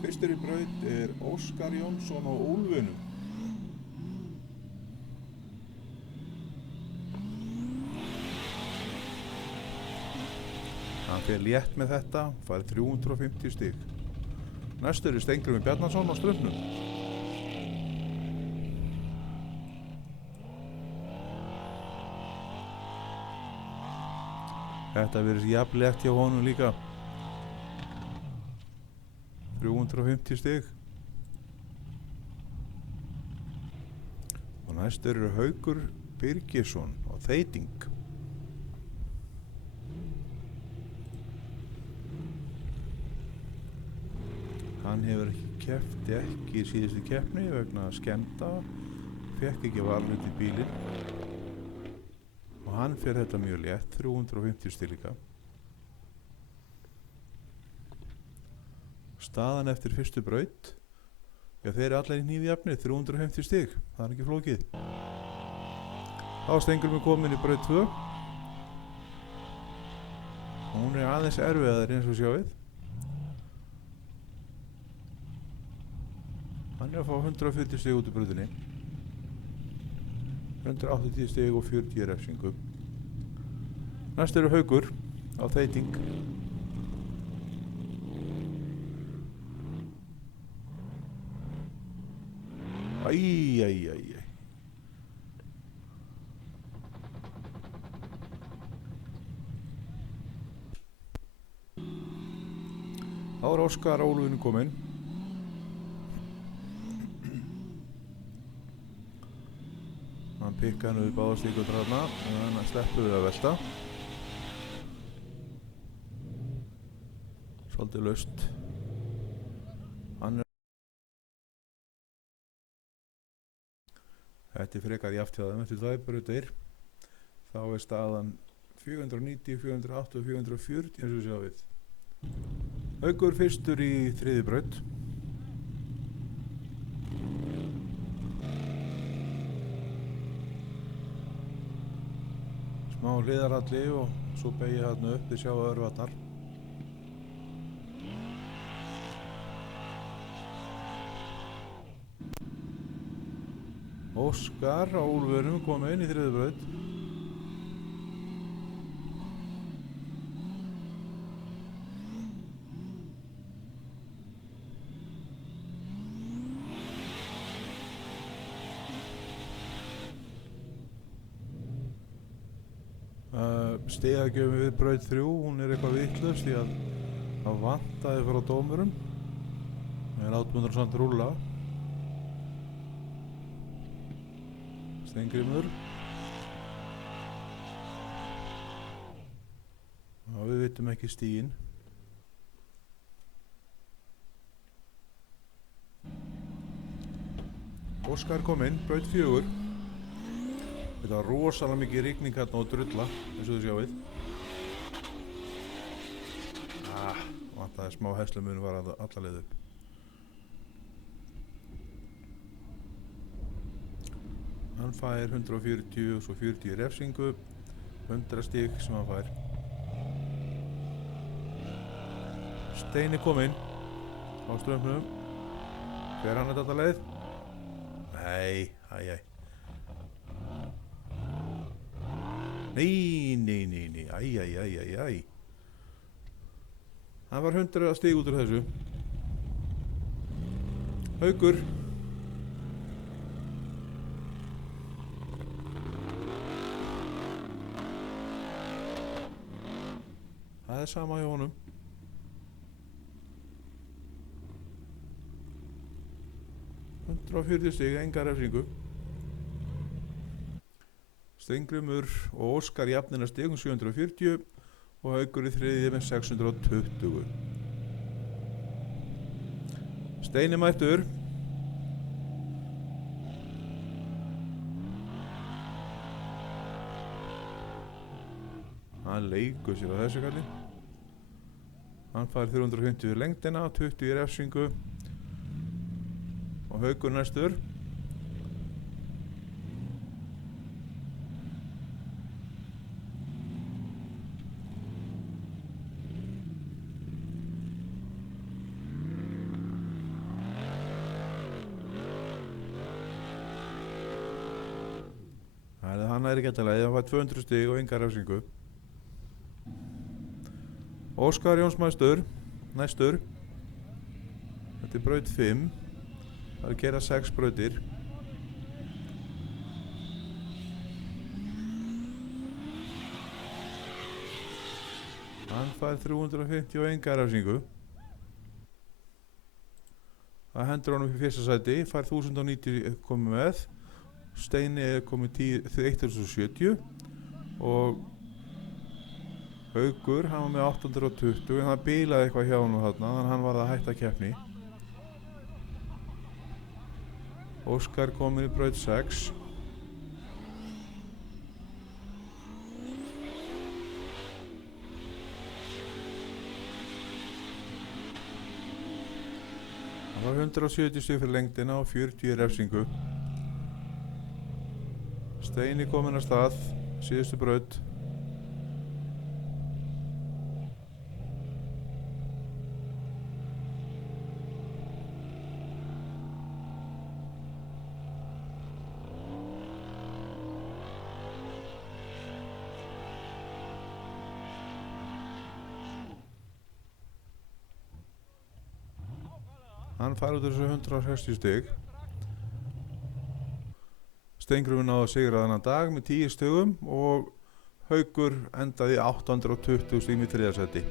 Fyrstur í braut Óskar Jónsson á Úlfunum. Hann fer létt með þetta, fær 350 stig. Næstur Steingrímur Bjarnason á Ströndum. Þetta verður jafn létt hjá honum líka. 350 stig. Og næstur Haukur Birgisson á Þeiting. Hann hefur keppt ekki í síðustu keppni vegna skemmta, fekk ekki valhlut í bílinn og hann fer þetta mjög létt, 350 stig líka. Staðan eftir fyrstu braut, já þeir eru allir í hnífjafni, 350 stig, það er ekki flókið. Þá Steingrímur komin í braut 2. Hún er aðeins erfiðari eins og sjáið. Hann er að fá 140 stig út í brautinni. 180 stig og 40 refsingu. Næst eru Haukur á Þeiting. Æj. Þá er Óskar á Úlfunum kominn. Hann pikkaði hann upp báðastíkur þarna og hann sleppur við að velta. Svolítið laust. Þetta er frekar jafnt hjá þeim eftir 2 brautir. Þá er staðan 490, 480 og 440 eins og sjá við. Haukur fyrstur í 3. braut. Smá hliðaralli og svo beygja hann upp, þið sjáu örvarnar. Óskar á Úlfunum komið inn í 3. braut. Stigagjöfum við braut 3, hún er eitthvað vitlaus því að það vantaði frá dómurum. En átmundur samt rúlla. Steingrímur. Já, við vitum ekki stiginn. Óskar kom inn, braut 4. Þetta var rosalega mikið rigning hérna og drulla, eins og þið sjáið. Vantaði smá heslumunu var alla leið upp. Hann fær 140 og svo 40 refsingu, 100 stig sem hann fær. Steini kom inn á Ströndum. Fer hann þetta leið? Nei, æj. Nei, æj. Það var 100 stig út úr þessu. Haukur. Það er sama hjá honum. Hundra og 40 stig, enga refsingu. Steingrímur og Óskar jafnina stigum 740 og Haukur í 3. með 620. Steini mættur. Hann leikur sér á þessu kalli. Hann fær 350 í lengdina, 20 í refsingu og Haukur næstur. hann er ekki alltaf leið, hann fær 200 stig og enga refsingu. Óskar Jónsmæstur næstur. Þetta er braut 5. Það er að gera 6 brautir. Hann fær 350 og enga refsingu. Það hendur honum í fyrsta sæti, fær 1090 komið með. Steini er komið 1070 og Haukur, hann var með 820 en það bílaði eitthvað hjá honum þarna, þannig að hann varð að hætta keppni. Óskar komið í braut 6. Það var 170 stig fyrir lengdina og 40 refsingu. Steini kominn af stað, síðustu braut. Hann fær út þessu 160 stig. Steingrúfur náði að sigra þennan dag með 10 stigum og Haukur endaði 820 stigum í 3. sæti.